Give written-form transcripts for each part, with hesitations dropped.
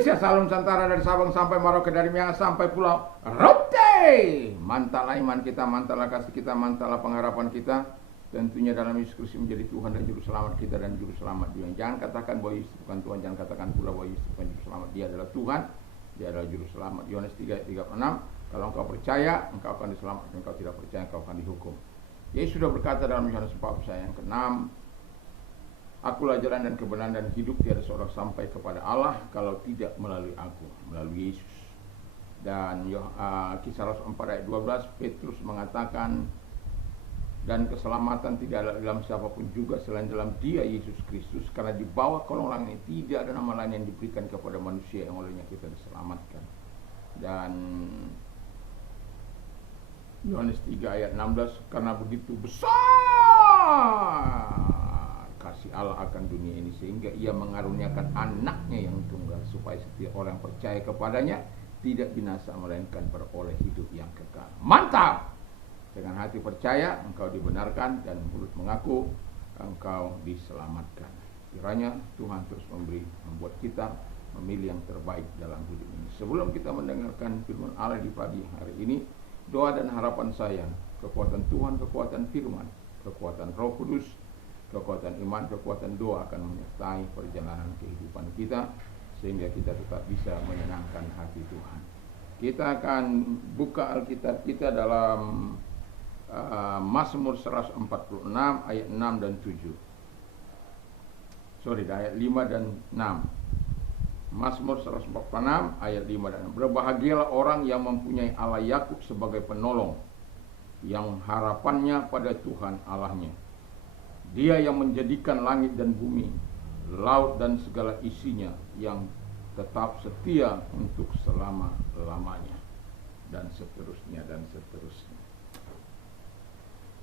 Indonesia, Salam Nusantara, dari Sabang sampai Merauke, dari Miangas sampai Pulau Rote. Mantaplah iman kita, mantaplah kasih kita, mantaplah pengharapan kita. Tentunya dalam Yesus Kristus menjadi Tuhan dan Juru Selamat kita dan Juru Selamat dia. Jangan katakan bahwa Yesus bukan Tuhan, jangan katakan pula bahwa Yesus bukan Juru Selamat. Dia adalah Tuhan, dia adalah Juru Selamat. Yohanes 3 ayat 36. Kalau engkau percaya, engkau akan diselamatkan. Engkau tidak percaya, engkau akan dihukum. Yesus sudah berkata dalam Yohanes 4 ayat yang ke-6, Akulah jalan dan kebenaran dan hidup, tiada seorang sampai kepada Allah kalau tidak melalui aku, melalui Yesus. Dan Kisah Rasul 4 ayat 12, Petrus mengatakan, dan keselamatan tidak ada dalam siapapun juga selain dalam Dia Yesus Kristus, karena di bawah kolong langit ini tidak ada nama lain yang diberikan kepada manusia yang olehnya kita diselamatkan. Dan Yohanes 3 ayat 16, karena begitu besar kasih Allah akan dunia ini sehingga ia mengaruniakan anaknya yang tunggal supaya setiap orang percaya kepadanya tidak binasa melainkan beroleh hidup yang kekal. Mantap! Dengan hati percaya engkau dibenarkan dan mulut mengaku engkau diselamatkan. Kiranya Tuhan terus membuat kita memilih yang terbaik dalam hidup ini. Sebelum kita mendengarkan firman Allah di pagi hari ini, doa dan harapan saya, kekuatan Tuhan, kekuatan firman, kekuatan Roh Kudus, kekuatan iman, kekuatan doa akan menyertai perjalanan kehidupan kita sehingga kita tetap bisa menyenangkan hati Tuhan. Kita akan buka Alkitab kita dalam Mazmur 146 ayat 6 dan 7. Ayat 5 dan 6. Mazmur 146 ayat 5 dan 6. Berbahagialah orang yang mempunyai Allah Yakub sebagai penolong, yang harapannya pada Tuhan Allahnya. Dia yang menjadikan langit dan bumi, laut dan segala isinya, yang tetap setia untuk selama-lamanya, dan seterusnya dan seterusnya.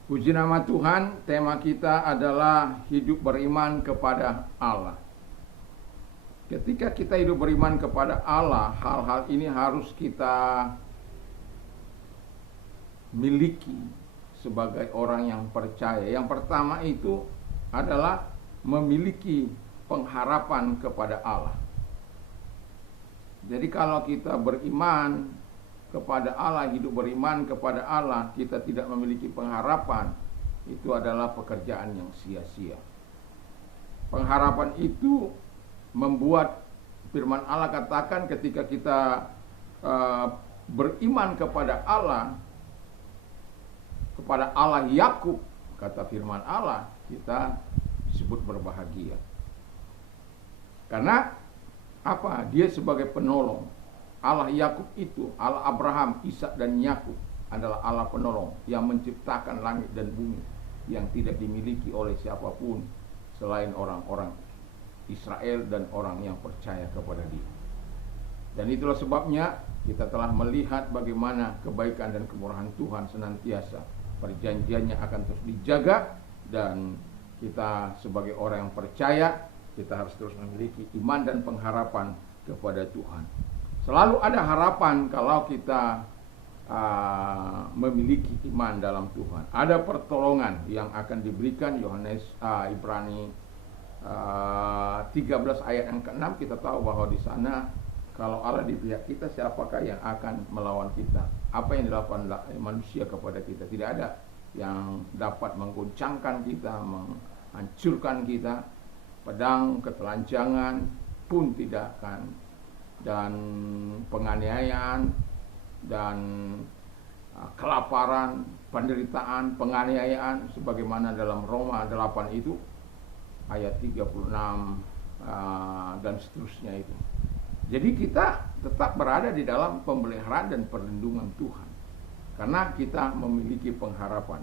Puji nama Tuhan. Tema kita adalah hidup beriman kepada Allah. Ketika kita hidup beriman kepada Allah, hal-hal ini harus kita miliki sebagai orang yang percaya. Yang pertama itu adalah memiliki pengharapan kepada Allah. Jadi kalau kita beriman kepada Allah, hidup beriman kepada Allah, kita tidak memiliki pengharapan, itu adalah pekerjaan yang sia-sia. Pengharapan itu membuat firman Allah katakan ketika kita beriman kepada Allah Yakub, kata firman Allah, kita disebut berbahagia. Karena apa? Dia sebagai penolong. Allah Yakub itu, Allah Abraham, Ishak dan Yakub adalah Allah penolong yang menciptakan langit dan bumi yang tidak dimiliki oleh siapapun selain orang-orang Israel dan orang yang percaya kepada Dia. Dan itulah sebabnya kita telah melihat bagaimana kebaikan dan kemurahan Tuhan senantiasa, perjanjiannya akan terus dijaga, dan kita sebagai orang yang percaya, kita harus terus memiliki iman dan pengharapan kepada Tuhan. Selalu ada harapan kalau kita memiliki iman dalam Tuhan. Ada pertolongan yang akan diberikan. Ibrani 13 ayat yang ke-6, kita tahu bahwa di sana kalau Allah di pihak kita, siapakah yang akan melawan kita? Apa yang dilakukan manusia kepada kita? Tidak ada yang dapat menggoncangkan kita, menghancurkan kita. Pedang, ketelanjangan pun tidak akan, dan penganiayaan dan kelaparan, penderitaan, penganiayaan sebagaimana dalam Roma 8 itu ayat 36 dan seterusnya itu. Jadi kita tetap berada di dalam pemeliharaan dan perlindungan Tuhan karena kita memiliki pengharapan.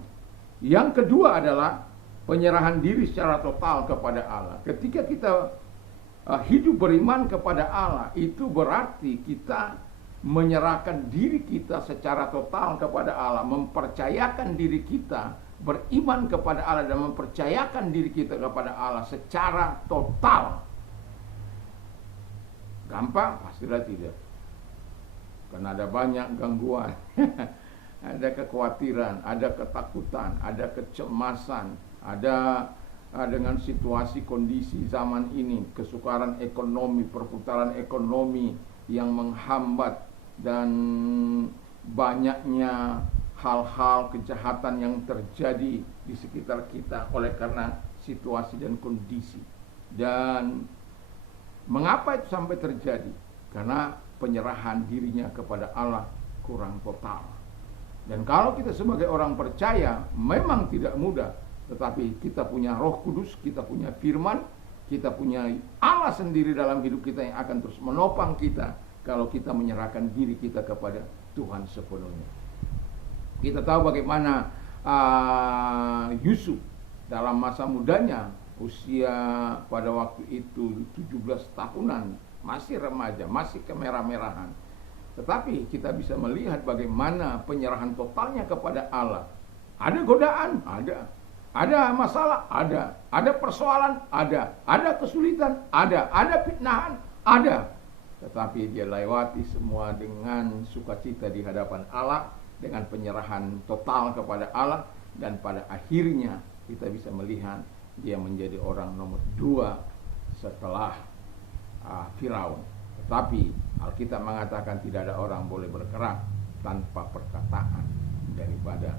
Yang kedua adalah penyerahan diri secara total kepada Allah. Ketika kita hidup beriman kepada Allah, itu berarti kita menyerahkan diri kita secara total kepada Allah, mempercayakan diri kita, beriman kepada Allah dan mempercayakan diri kita kepada Allah secara total. Gampang? Pastilah tidak. Karena ada banyak gangguan, ada kekhawatiran, ada ketakutan, ada kecemasan, ada dengan situasi kondisi zaman ini, kesukaran ekonomi, perputaran ekonomi yang menghambat, dan banyaknya hal-hal kejahatan yang terjadi di sekitar kita oleh karena situasi dan kondisi. Dan mengapa itu sampai terjadi? Karena penyerahan dirinya kepada Allah kurang total. Dan kalau kita sebagai orang percaya memang tidak mudah, tetapi kita punya Roh Kudus, kita punya firman, kita punya Allah sendiri dalam hidup kita yang akan terus menopang kita kalau kita menyerahkan diri kita kepada Tuhan sepenuhnya. Kita tahu bagaimana Yusuf dalam masa mudanya, usia pada waktu itu 17 tahunan, masih remaja, masih kemerah-merahan. Tetapi kita bisa melihat bagaimana penyerahan totalnya kepada Allah. Ada godaan, ada masalah, ada persoalan, ada kesulitan, ada fitnahan, ada. Tetapi dia lewati semua dengan sukacita di hadapan Allah, dengan penyerahan total kepada Allah, dan pada akhirnya kita bisa melihat dia menjadi orang nomor 2 setelah Firaun. Tetapi Alkitab mengatakan tidak ada orang boleh bergerak tanpa perkataan daripada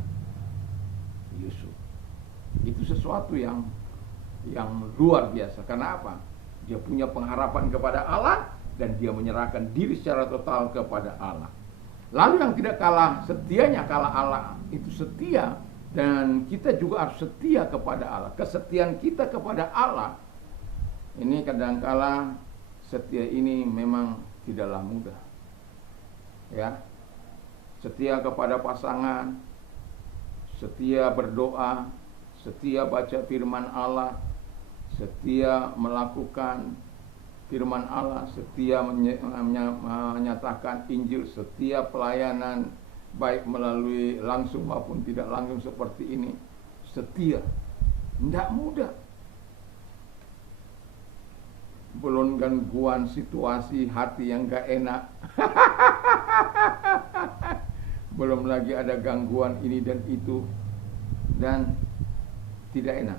Yusuf. Itu sesuatu yang luar biasa. Karena apa? Dia punya pengharapan kepada Allah dan dia menyerahkan diri secara total kepada Allah. Lalu yang tidak kalah setianya, kalau Allah itu setia, dan kita juga harus setia kepada Allah. Kesetiaan kita kepada Allah ini kadangkala setia ini memang tidaklah mudah. Ya. Setia kepada pasangan, setia berdoa, setia baca firman Allah, setia melakukan firman Allah, setia menyatakan Injil, setia pelayanan baik melalui langsung maupun tidak langsung seperti ini. Setia, tidak mudah. Belum gangguan situasi hati yang gak enak. Belum lagi ada gangguan ini dan itu, dan tidak enak.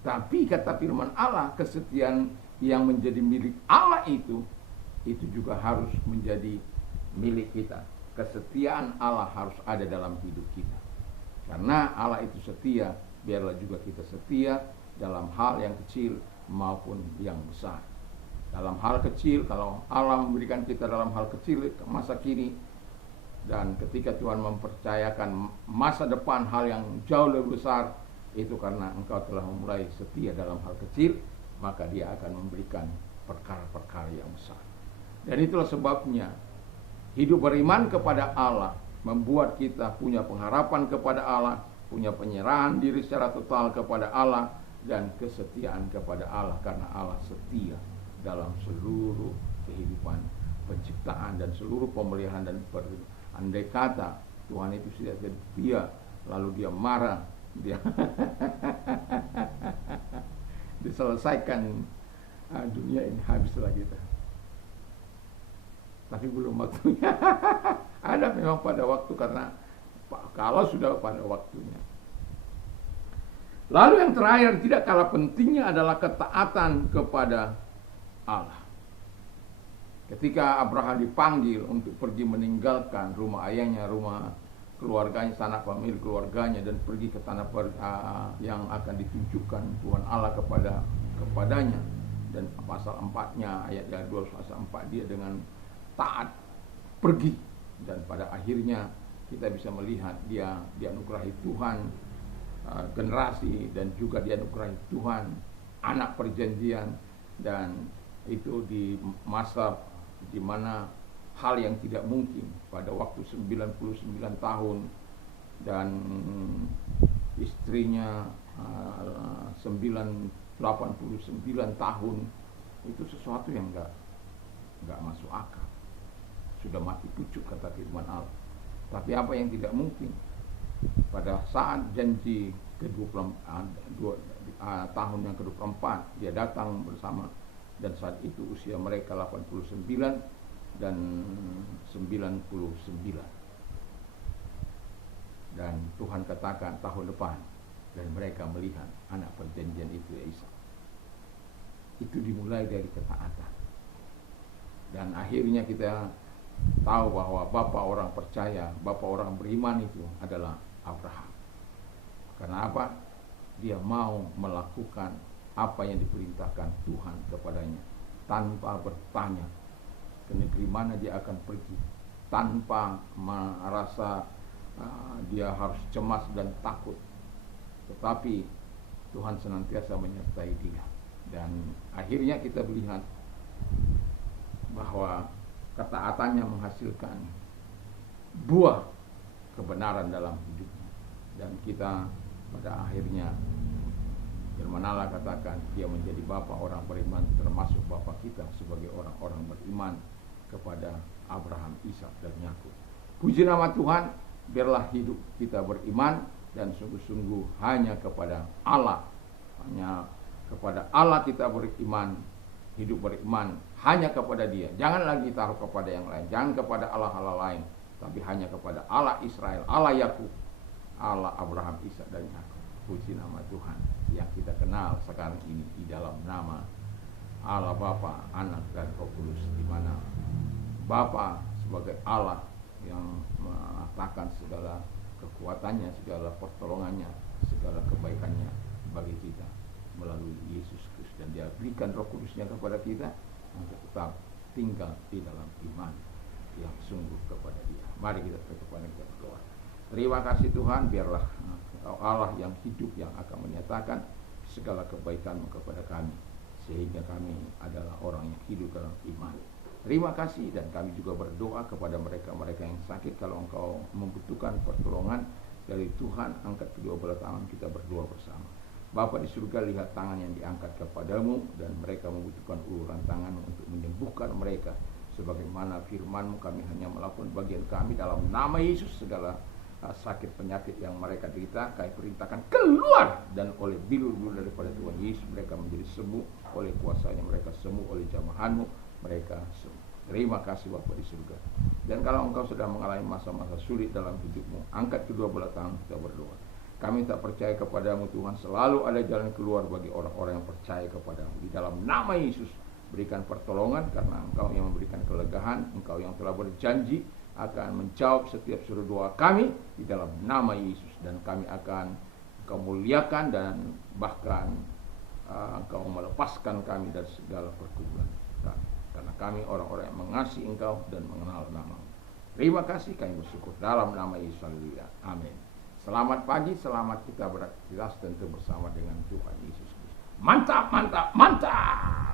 Tapi kata firman Allah, kesetiaan yang menjadi milik Allah itu juga harus menjadi milik kita. Kesetiaan Allah harus ada dalam hidup kita. Karena Allah itu setia, biarlah juga kita setia dalam hal yang kecil maupun yang besar. Dalam hal kecil, kalau Allah memberikan kita dalam hal kecil masa kini, dan ketika Tuhan mempercayakan masa depan hal yang jauh lebih besar, itu karena engkau telah memulai setia dalam hal kecil, maka dia akan memberikan perkara-perkara yang besar. Dan itulah sebabnya hidup beriman kepada Allah membuat kita punya pengharapan kepada Allah, punya penyerahan diri secara total kepada Allah, dan kesetiaan kepada Allah, karena Allah setia dalam seluruh kehidupan penciptaan dan seluruh pemeliharaan dan andai kata Tuhan itu tidak setia, lalu dia marah, dia diselesaikan dunia ini, habislah kita. Tapi belum waktunya. Ada memang pada waktu, karena kalau sudah pada waktunya. Lalu yang terakhir tidak kalah pentingnya adalah ketaatan kepada Allah. Ketika Abraham dipanggil untuk pergi meninggalkan rumah ayahnya, rumah keluarganya, sanak famili keluarganya, dan pergi ke tanah yang akan ditunjukkan Tuhan Allah kepadanya. Dan pasal 4-nya, ayat 2 pasal 4, dia dengan taat pergi, dan pada akhirnya kita bisa melihat dia dianugerahi Tuhan generasi, dan juga dianugerahi Tuhan anak perjanjian. Dan itu di masa di mana hal yang tidak mungkin pada waktu 99 tahun dan istrinya 89 tahun, itu sesuatu yang enggak masuk akal. Sudah mati pucuk kata firman Allah. Tapi apa yang tidak mungkin? Pada saat janji tahun yang ke-24 dia datang bersama, dan saat itu usia mereka 89 dan 99. Dan Tuhan katakan tahun depan Dan mereka melihat anak perjanjian itu, ya Ishak. Itu dimulai dari ketaatan. Dan akhirnya kita tahu bahwa bapak orang percaya, bapak orang beriman itu adalah Abraham. Karena apa? Dia mau melakukan apa yang diperintahkan Tuhan kepadanya, tanpa bertanya ke negeri mana dia akan pergi, tanpa merasa dia harus cemas dan takut. Tetapi Tuhan senantiasa menyertai dia. Dan akhirnya kita melihat bahwa ketaatannya menghasilkan buah kebenaran dalam hidupnya. Dan kita pada akhirnya, firman Allah katakan dia menjadi bapa orang beriman, termasuk bapa kita sebagai orang-orang beriman kepada Abraham, Ishak dan Yakub. Puji nama Tuhan. Biarlah hidup kita beriman dan sungguh-sungguh hanya kepada Allah. Hanya kepada Allah kita beriman, hidup beriman hanya kepada Dia. Jangan lagi taruh kepada yang lain, jangan kepada Allah-Allah lain, tapi hanya kepada Allah Israel, Allah Yakub, Allah Abraham, Ishak dan Yakub. Puji nama Tuhan yang kita kenal sekarang ini di dalam nama Allah Bapa, Anak dan Roh Kudus, di mana Bapa sebagai Allah yang mengatakan segala kekuatannya, segala pertolongannya, segala kebaikannya bagi kita melalui Yesus Kristus, dan Dia berikan Roh Kudusnya kepada kita untuk tetap tinggal di dalam iman yang sungguh kepada Dia. Mari kita kepada kita berdoa. Terima kasih Tuhan, biarlah Engkau Allah yang hidup yang akan menyatakan segala kebaikan-Mu kepada kami, sehingga kami adalah orang yang hidup dalam iman. Terima kasih, dan kami juga berdoa kepada mereka-mereka yang sakit. Kalau Engkau membutuhkan pertolongan dari Tuhan, angkat kedua belah tangan, kita berdoa bersama. Bapa di surga, lihat tangan yang diangkat kepadamu, dan mereka membutuhkan uluran tangan untuk menyembuhkan mereka. Sebagaimana firman-Mu, kami hanya melakukan bagian kami dalam nama Yesus. Segala sakit penyakit yang mereka derita, kami perintahkan keluar, dan oleh bilur-bilur daripada Tuhan Yesus mereka menjadi sembuh. Oleh kuasanya mereka sembuh, oleh jamahan-Mu mereka sembuh. Terima kasih Bapa di surga. Dan kalau engkau sedang mengalami masa-masa sulit dalam hidupmu, angkat kedua belah tangan, kita berdoa. Kami tak percaya kepadamu Tuhan, selalu ada jalan keluar bagi orang-orang yang percaya kepadamu. Di dalam nama Yesus, berikan pertolongan, karena Engkau yang memberikan kelegaan. Engkau yang telah berjanji akan menjawab setiap seru doa kami di dalam nama Yesus. Dan kami akan Engkau muliakan, dan bahkan Engkau melepaskan kami dari segala pergumulan kami, karena kami orang-orang yang mengasihi Engkau dan mengenal nama-Mu. Terima kasih, kami bersyukur dalam nama Yesus. Haleluya. Amin. Selamat pagi, selamat kita beraktivitas tentu bersama dengan Tuhan Yesus Kristus. Mantap, mantap, mantap.